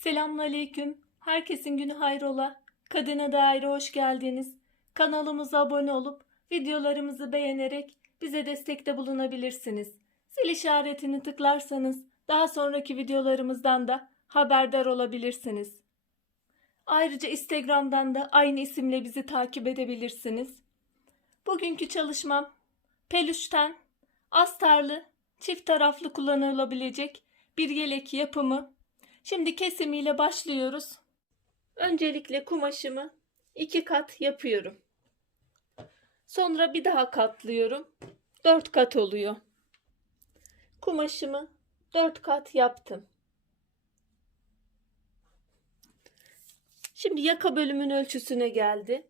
Selamünaleyküm. Herkesin günü hayrola. Kadına Daire hoş geldiniz. Kanalımıza abone olup videolarımızı beğenerek bize destekte bulunabilirsiniz. Zil işaretini tıklarsanız daha sonraki videolarımızdan da haberdar olabilirsiniz. Ayrıca Instagram'dan da aynı isimle bizi takip edebilirsiniz. Bugünkü çalışmam peluşten astarlı çift taraflı kullanılabilecek bir yelek yapımı. Şimdi kesimiyle başlıyoruz. Öncelikle kumaşımı iki kat yapıyorum. Sonra bir daha katlıyorum. Dört kat oluyor. Kumaşımı dört kat yaptım. Şimdi yaka bölümün ölçüsüne geldi.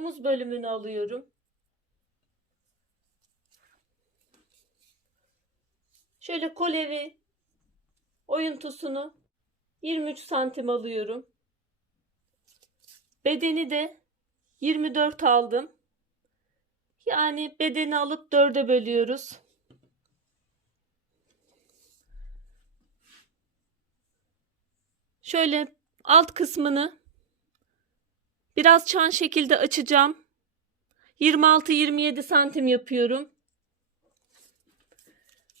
Omuz bölümünü alıyorum. Şöyle kolevi oyuntusunu 23 santim alıyorum. Bedeni de 24 aldım. Yani bedeni alıp dörde bölüyoruz. Şöyle alt kısmını biraz çan şekilde açacağım. 26-27 santim yapıyorum.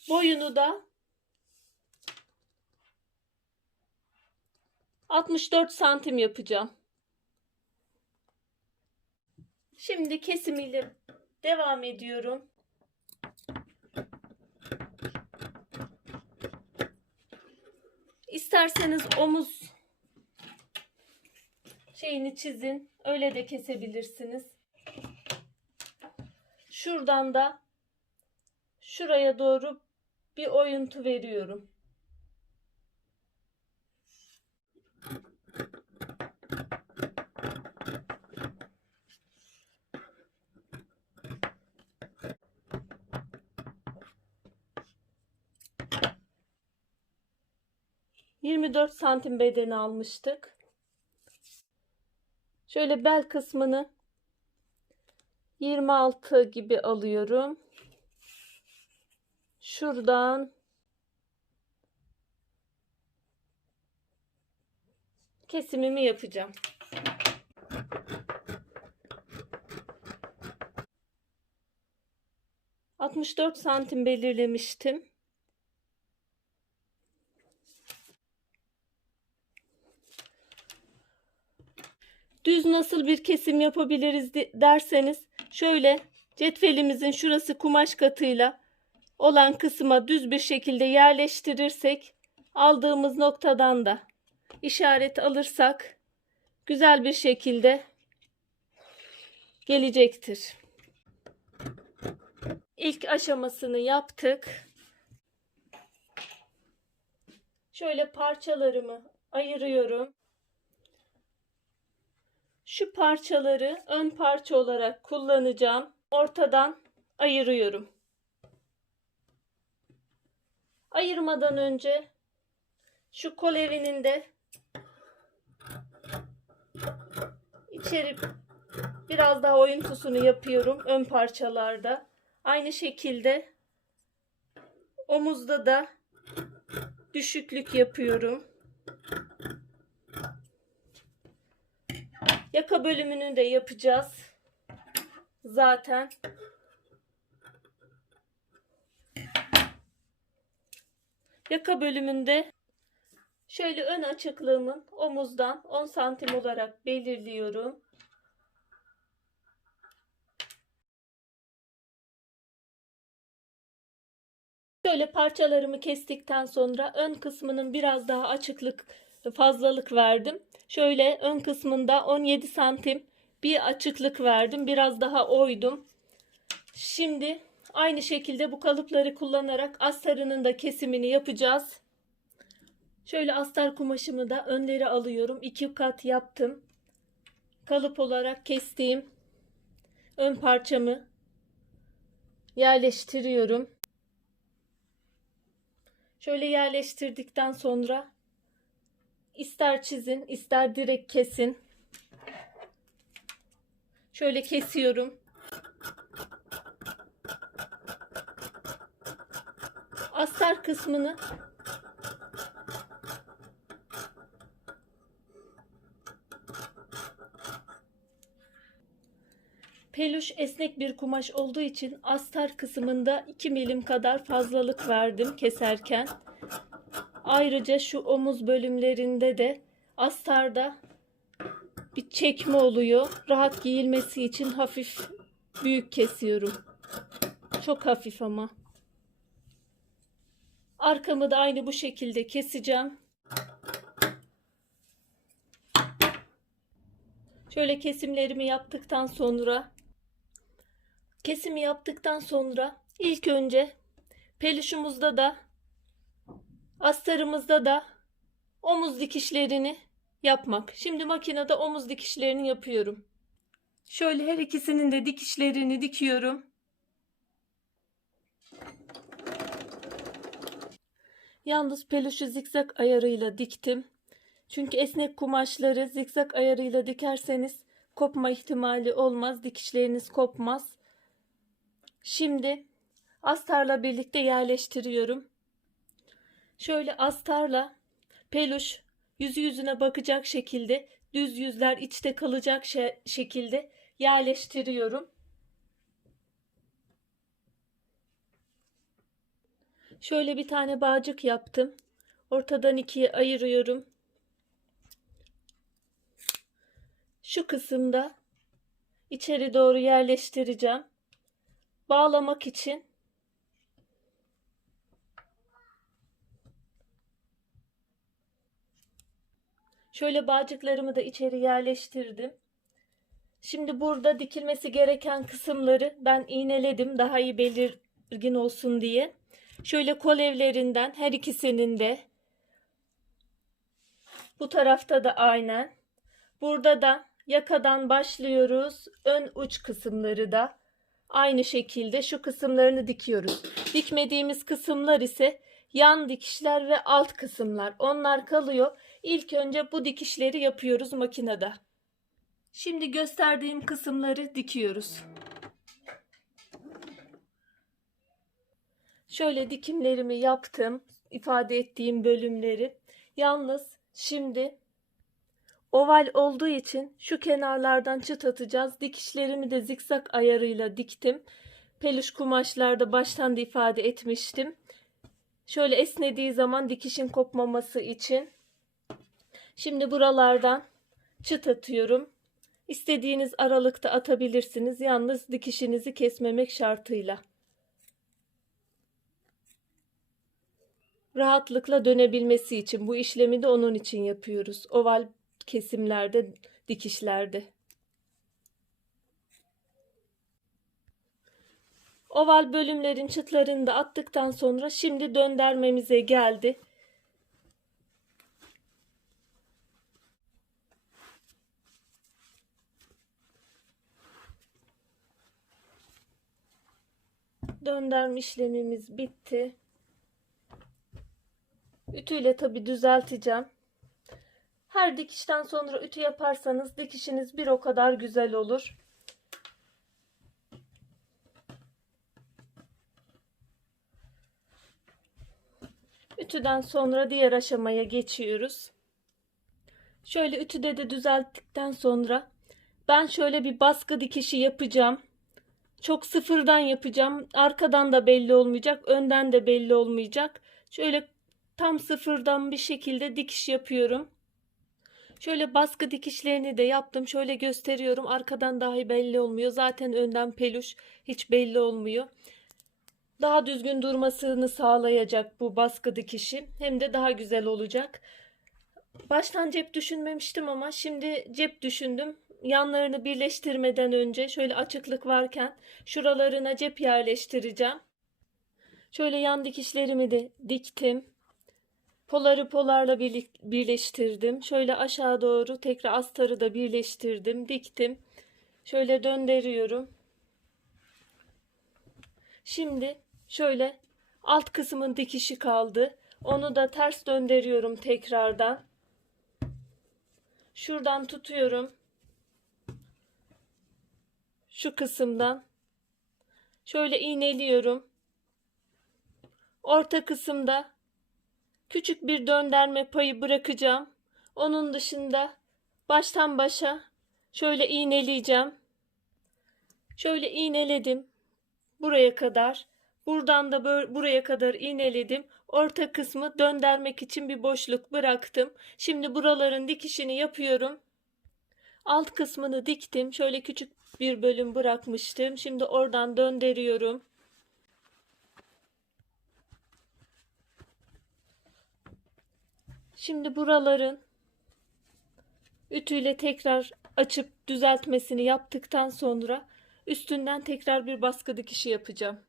Boyunu da 64 santim yapacağım. Şimdi kesimiyle devam ediyorum. İsterseniz omuz şeyini çizin. Öyle de kesebilirsiniz. Şuradan da şuraya doğru bir oyuntu veriyorum. Yirmi dört santim bedeni almıştık. Şöyle bel kısmını 26 gibi alıyorum. Şuradan kesimimi yapacağım. Altmış dört santim belirlemiştim. Düz nasıl bir kesim yapabiliriz derseniz şöyle cetvelimizin şurası kumaş katıyla olan kısma düz bir şekilde yerleştirirsek aldığımız noktadan da işaret alırsak güzel bir şekilde gelecektir. İlk aşamasını yaptık. Şöyle parçalarımı ayırıyorum. Şu parçaları ön parça olarak kullanacağım. Ortadan ayırıyorum. Ayırmadan önce şu kol evinin de içeri biraz daha oyuntusunu yapıyorum ön parçalarda. Aynı şekilde omuzda da düşüklük yapıyorum. Yaka bölümünü de yapacağız. Zaten. Yaka bölümünde şöyle ön açıklığımın omuzdan 10 santim olarak belirliyorum. Şöyle parçalarımı kestikten sonra ön kısmının biraz daha açıklık fazlalık verdim. Şöyle ön kısmında 17 santim bir açıklık verdim. Biraz daha oydum. Şimdi aynı şekilde bu kalıpları kullanarak astarının da kesimini yapacağız. Şöyle astar kumaşımı da önleri alıyorum. iki kat yaptım. Kalıp olarak kestiğim ön parçamı yerleştiriyorum. Şöyle yerleştirdikten sonra ister çizin, ister direkt kesin. Şöyle kesiyorum. Astar kısmını Peluş esnek bir kumaş olduğu için astar kısmında 2 milim kadar fazlalık verdim keserken. Ayrıca şu omuz bölümlerinde de astarda bir çekme oluyor. Rahat giyilmesi için hafif büyük kesiyorum. Çok hafif ama. Arkamı da aynı bu şekilde keseceğim. Şöyle kesimlerimi yaptıktan sonra kesimi yaptıktan sonra ilk önce peluşumuzda da astarımızda da omuz dikişlerini yapmak. Şimdi makinede omuz dikişlerini yapıyorum. Şöyle her ikisinin de dikişlerini dikiyorum. Yalnız peluşu zikzak ayarıyla diktim. Çünkü esnek kumaşları zikzak ayarıyla dikerseniz kopma ihtimali olmaz. Dikişleriniz kopmaz. Şimdi astarla birlikte yerleştiriyorum. Şöyle astarla peluş yüzü yüzüne bakacak şekilde düz yüzler içte kalacak şe- şekilde yerleştiriyorum. Şöyle bir tane bağcık yaptım. Ortadan ikiye ayırıyorum. Şu kısımda içeri doğru yerleştireceğim. Bağlamak için Şöyle bağcıklarımı da içeri yerleştirdim. Şimdi burada dikilmesi gereken kısımları ben iğneledim daha iyi belirgin olsun diye. Şöyle kol evlerinden her ikisinin de bu tarafta da aynen. Burada da yakadan başlıyoruz. Ön uç kısımları da aynı şekilde şu kısımlarını dikiyoruz. Dikmediğimiz kısımlar ise yan dikişler ve alt kısımlar. Onlar kalıyor. İlk önce bu dikişleri yapıyoruz makinede. Şimdi gösterdiğim kısımları dikiyoruz. Şöyle dikimlerimi yaptım. ifade ettiğim bölümleri. Yalnız şimdi oval olduğu için şu kenarlardan çıt atacağız. Dikişlerimi de zikzak ayarıyla diktim. Peluş kumaşlarda baştan da ifade etmiştim. Şöyle esnediği zaman dikişin kopmaması için. Şimdi buralardan çıt atıyorum. İstediğiniz aralıkta atabilirsiniz. Yalnız dikişinizi kesmemek şartıyla. Rahatlıkla dönebilmesi için bu işlemi de onun için yapıyoruz. Oval kesimlerde, dikişlerde. Oval bölümlerin çıtlarını da attıktan sonra şimdi döndürmemize geldi. Döndürme işlemimiz bitti. Ütüyle tabi düzelteceğim. Her dikişten sonra ütü yaparsanız dikişiniz bir o kadar güzel olur. Ütüden sonra diğer aşamaya geçiyoruz. Şöyle ütüde de düzelttikten sonra ben şöyle bir baskı dikişi yapacağım. Çok sıfırdan yapacağım. Arkadan da belli olmayacak, önden de belli olmayacak. Şöyle tam sıfırdan bir şekilde dikiş yapıyorum. Şöyle baskı dikişlerini de yaptım. Şöyle gösteriyorum. Arkadan dahi belli olmuyor. Zaten önden peluş hiç belli olmuyor. Daha düzgün durmasını sağlayacak bu baskı dikişi. Hem de daha güzel olacak. Baştan cep düşünmemiştim ama şimdi cep düşündüm. Yanlarını birleştirmeden önce şöyle açıklık varken şuralarına cep yerleştireceğim. Şöyle yan dikişlerimi de diktim. Poları polarla birleştirdim. Şöyle aşağı doğru tekrar astarı da birleştirdim. Diktim. Şöyle döndürüyorum. Şimdi şöyle alt kısmın dikişi kaldı. Onu da ters döndürüyorum tekrardan. Şuradan tutuyorum. Şu kısımdan. Şöyle iğneliyorum. Orta kısımda küçük bir döndürme payı bırakacağım. Onun dışında baştan başa şöyle iğneleyeceğim. Şöyle iğneledim buraya kadar. Buradan da buraya kadar iğneledim. Orta kısmı döndürmek için bir boşluk bıraktım. Şimdi buraların dikişini yapıyorum. Alt kısmını diktim. Şöyle küçük bir bölüm bırakmıştım. Şimdi oradan döndürüyorum. Şimdi buraların ütüyle tekrar açıp düzeltmesini yaptıktan sonra üstünden tekrar bir baskı dikişi yapacağım.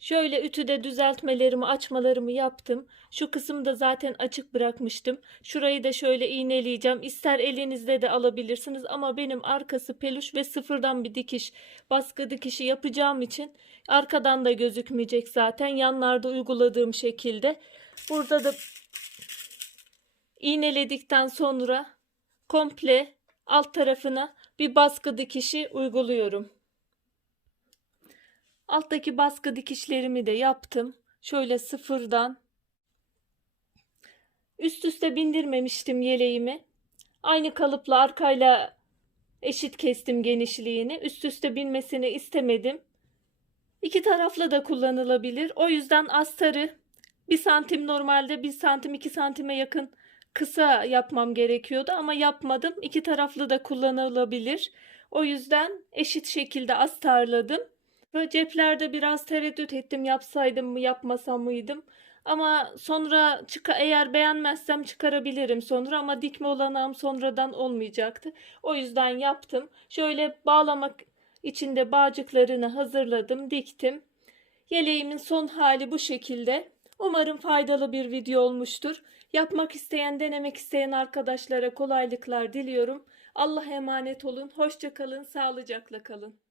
Şöyle ütüde düzeltmelerimi, açmalarımı yaptım. Şu kısmı da zaten açık bırakmıştım. Şurayı da şöyle iğneleyeceğim. İster elinizde de alabilirsiniz ama benim arkası peluş ve sıfırdan bir dikiş, baskı dikişi yapacağım için arkadan da gözükmeyecek zaten. Yanlarda uyguladığım şekilde. Burada da iğneledikten sonra komple alt tarafına bir baskı dikişi uyguluyorum. Alttaki baskı dikişlerimi de yaptım. Şöyle sıfırdan. Üst üste bindirmemiştim yeleğimi. Aynı kalıpla arkayla eşit kestim genişliğini. Üst üste binmesini istemedim. İki taraflı da kullanılabilir. O yüzden astarı bir santim normalde bir santim iki santime yakın kısa yapmam gerekiyordu ama yapmadım. İki taraflı da kullanılabilir. O yüzden eşit şekilde astarladım. Ve ceplerde biraz tereddüt ettim yapsaydım mı yapmasam mıydım. Ama sonra çıka eğer beğenmezsem çıkarabilirim sonra ama dikme olanağım sonradan olmayacaktı. O yüzden yaptım. Şöyle bağlamak için de bağcıklarını hazırladım, diktim. Yeleğimin son hali bu şekilde. Umarım faydalı bir video olmuştur. Yapmak isteyen, denemek isteyen arkadaşlara kolaylıklar diliyorum. Allah'a emanet olun. Hoşça kalın, sağlıcakla kalın.